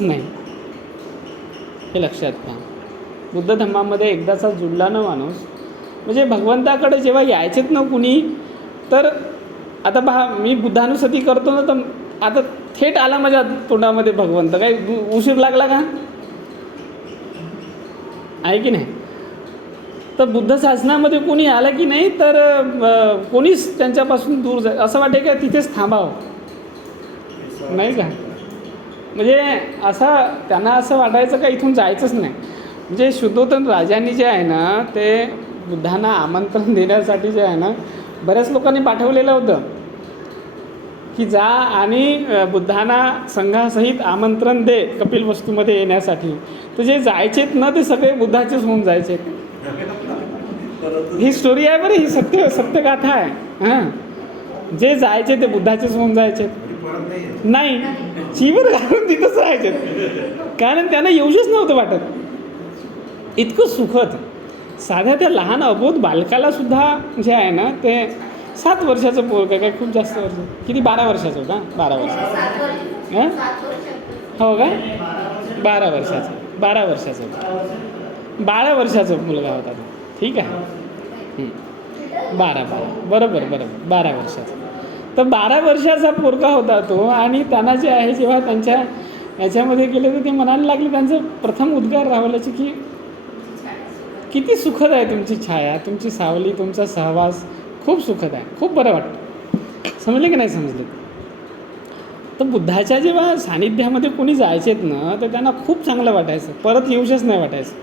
नाही. हे लक्षात घ्या. बुद्ध धर्मामध्ये एकदाचा जुळला ना माणूस म्हणजे भगवंताकडे जेव्हा यायचेत ना कुणी तर आता पहा मी बुद्धानुसती करतो ना तर आता थेट आला माझ्या तोंडामध्ये भगवंत. काही उशीर लागला का? आहे की नाही? तर बुद्ध शासनामध्ये कोणी आलं की नाही तर कोणीच त्यांच्यापासून दूर जाय असं वाटे का तिथेच थांबावं? नाही का? म्हणजे असं त्यांना असं वाटायचं का इथून जायचंच नाही. म्हणजे शुद्धोधन राजांनी जे आहे ना ते बुद्धांना आमंत्रण देण्यासाठी जे आहे ना बऱ्याच लोकांनी पाठवलेलं होतं. की जा आणि बुद्धांना संघासहित आमंत्रण दे कपिल वस्तूमध्ये येण्यासाठी. तर जे जायचेत ना ते सगळे बुद्धाचेच होऊन जायचे. ही स्टोरी आहे बरं ही सत्य सत्यगाथा आहे. हां. जे जायचे ते बुद्धाचेच होऊन जायचे. नाही. चिवर घालून तिथंच राहायचे कारण त्यांना येऊच नव्हतं वाटत. इतकं सुखद. साध्या त्या लहान अबोध बालकाला सुद्धा जे आहे ना ते सात वर्षाचं पोरग काय खूप जास्त वर्ष. किती? बारा वर्षाचं होता बारा वर्ष. हां? हो काय बारा वर्षाचं. बारा वर्षाचं होतं. बारा वर्षाचा मुलगा होता तो. ठीक आहे? बारा बारा. बरोबर बरोबर. बारा वर्षाचा. तर बारा वर्षाचा पोरगा होता तो आणि त्यांना जे आहे जेव्हा त्यांच्या याच्यामध्ये गेले तर ते म्हणायला लागले त्यांचं प्रथम उद्गार रावल्याचे की किती सुखद आहे तुमची छाया तुमची सावली तुमचा सहवास खूप सुखद आहे खूप बरं वाटतं. समजले की नाही समजले? तर बुद्धाच्या जेव्हा सानिध्यामध्ये कोणी जायचेत ना तर त्यांना खूप चांगलं वाटायचं परत येऊशच नाही वाटायचं.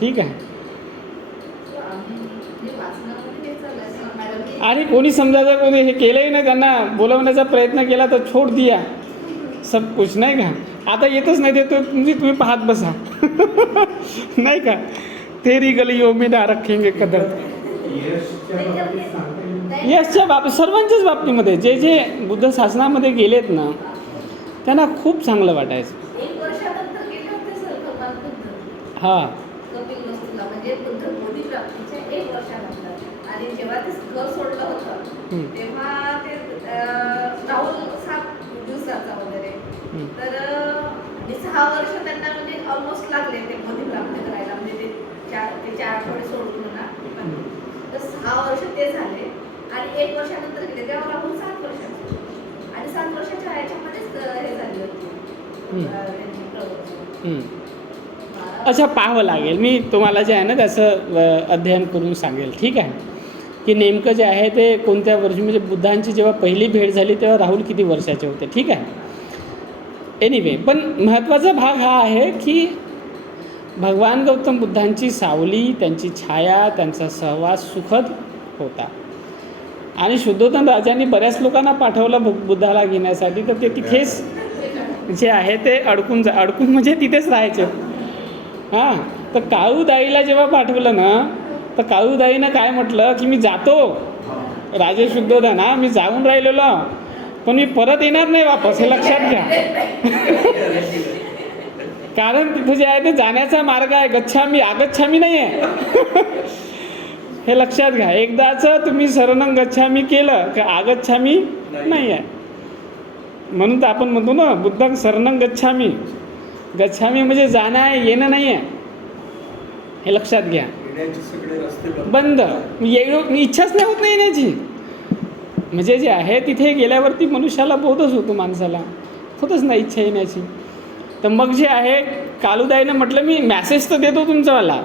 ठीक आहे? आणि कोणी समजा जर कोणी हे केलंही नाही त्यांना बोलवण्याचा प्रयत्न केला तर छोड दिया. सब कुछ नाही का? आता येतच नाही ते तो तुमची तुम्ही पाहत बसा. नाही का? तेरी गलियों में ना रखेंगे कदर. यशच्या बाब सर्वांच्याच बाबतीमध्ये जे जे बुद्ध शासनामध्ये गेलेत ना त्यांना खूप चांगलं वाटायचं. गेले हां. आणि जेव्हा ते घर सोडलं होतं. तेव्हा ते राहुल सात दिवसाचा वगैरे. तर आणि सहा वर्ष त्यांना म्हणजे ऑलमोस्ट लागले ते बोधी प्राप्त करायला म्हणजे ते चार ते चार आठवडे सोडून ना तर सहा वर्ष ते झाले आणि एक वर्षानंतर गेले तेव्हा राहुल सात वर्षाचे आणि सात वर्षाच्या याच्यामध्येच हे झाले होते अच्छा पाहावं लागेल. मी तुम्हाला जे आहे ना त्याचं अध्ययन करून सांगेल. ठीक आहे? की नेमकं जे आहे ते कोणत्या वर्षी म्हणजे बुद्धांची जेव्हा पहिली भेट झाली तेव्हा राहुल किती वर्षाचे होते? ठीक आहे. एनिवे पण महत्त्वाचा भाग हा आहे की भगवान गौतम बुद्धांची सावली त्यांची छाया त्यांचा सहवास सुखद होता. आणि शुद्धोधन राजांनी बऱ्याच लोकांना पाठवलं बु बुद्धाला घेण्यासाठी. तर ते तिथेच जे आहे ते अडकून जा अडकून म्हणजे तिथेच राहायचे. हां तर काळू दाईला जेव्हा पाठवलं ना तर काळूदाईनं काय म्हटलं की मी जातो. राजेश शुद्धोधन हा मी जाऊन राहिलेलो. पण मी परत येणार नाही वापस हे लक्षात घ्या. कारण तिथे जे आहे ते जाण्याचा मार्ग आहे. गच्छामी आगच्छामी नाही आहे हे लक्षात घ्या. एकदाचं तुम्ही सरनंग गच्छामी केलं का आगच्छामी नाही आहे म्हणून तर आपण म्हणतो ना बुद्धांग सरनंग गच्छामी. गच्छामी म्हणजे जाणं आहे येणं नाही आहे हे लक्षात घ्या. येण्याचे सगळे रस्ते बंद. येऊ इच्छाच नाही होत नाही येण्याची म्हणजे जे आहे तिथे गेल्यावरती मनुष्याला बोधच होतो माणसाला. होतच नाही इच्छा येण्याची. तर मग जे आहे कालुदाईनं म्हटलं मी मॅसेज तर देतो तुमचावाला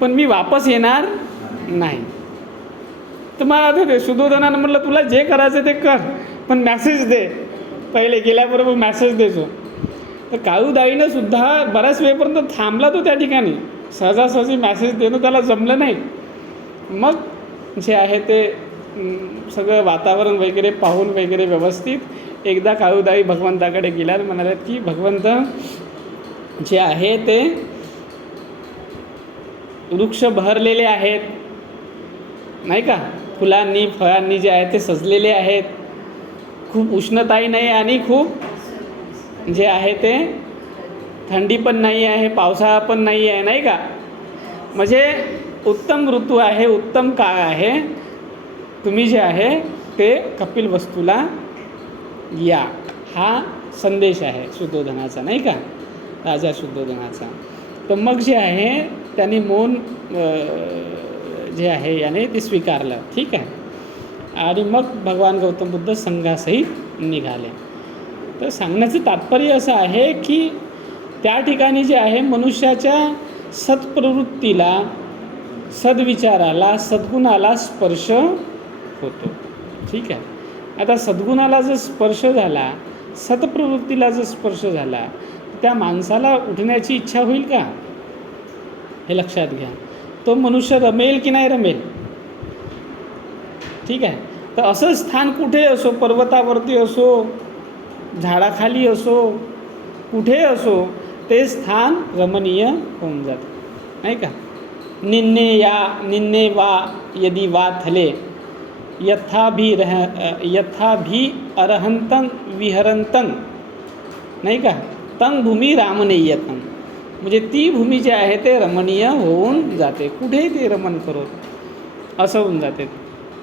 पण मी वापस येणार नाही. तर मला आता ते सुधोधनानं म्हटलं तुला जे करायचं ते कर पण मॅसेज दे. पहिले गेल्याबरोबर मॅसेज देतो तर काळूदाईनं सुद्धा बऱ्याच वेळपर्यंत थांबला तो त्या ठिकाणी. सहजासहजी मॅसेज देणं त्याला जमलं नाही. मग जे आहे ते सगळं वातावरण वगैरे पाहून वगैरे व्यवस्थित एकदा काळूदाई भगवंताकडे गेल्या आणि म्हणाल्यात की भगवंत जे आहे ते वृक्ष बहरलेले आहेत. नाही का? फुलांनी फळांनी जे आहे ते सजलेले आहेत. खूप उष्णताही नाही आणि खूप जे आहे ते थंडी पण नाही आहे पावसाळा पण नाही आहे नाही का? म्हणजे उत्तम ऋतू आहे उत्तम काळ आहे. तुम्ही जे आहे ते कपिल वस्तूला या. हा संदेश आहे शुद्धोधनाचा नाही का? राजा शुद्धोधनाचा तर मग जे आहे त्यांनी मौन जे आहे याने ते स्वीकारलं. ठीक आहे? आणि मग भगवान गौतम बुद्ध संघासहित निघाले. तर सांगण्याचं तात्पर्य असं आहे की त्या ठिकाणी जे आहे मनुष्याच्या सत्प्रवृत्तीला सद्विचाराला सद्गुणाला स्पर्श होतो. ठीक आहे? आता सद्गुणाला जर स्पर्श झाला सत्प्रवृत्तीला जर स्पर्श झाला त्या माणसाला उठण्याची इच्छा होईल का? हे लक्षात घ्या. तो मनुष्य रमेल की नाही रमेल? ठीक आहे? तर असं स्थान कुठे असो पर्वतावरती असो झाडाखाली असो कुठे असो ते स्थान रमणीय होऊन जातं. नाही का? निन्ने या निन्ने वा यदि वा थले यथाभी रह यथाभी अरहंतं विहरंतं नाही का? तं भूमी रामणीयतं म्हणजे ती भूमी जी आहे ते रमणीय होऊन जाते. कुठेही ते रमण करो असं होऊन जाते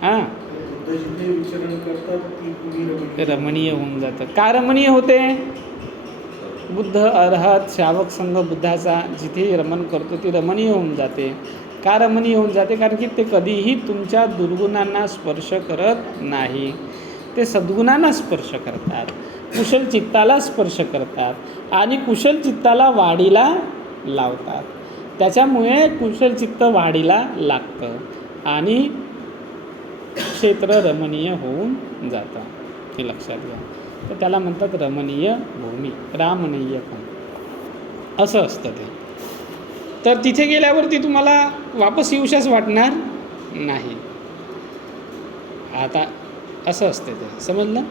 हां. रमणीय होऊन जातं. का रमणीय होते? बुद्ध अर्हत श्रावक संघ बुद्धाचा जिथे रमण करतो ती रमणीय होऊन जाते. का रमणीय होऊन जाते? कारण की ते कधीही तुमच्या दुर्गुणांना स्पर्श करत नाही. ते सद्गुणांना स्पर्श करतात. कुशल चित्ताला स्पर्श करतात आणि कुशल चित्ताला वाढीला लावतात. त्याच्यामुळे कुशल चित्त वाढीला लागतं आणि क्षेत्र रमणीय होऊन जातं. हे लक्षात घ्या. तर त्याला म्हणतात रमणीय भूमी रामणीय पण असं असतं ते. तर तिथे गेल्यावरती तुम्हाला वापस येऊशाच वाटणार नाही. आता असं असते ते. समजलं?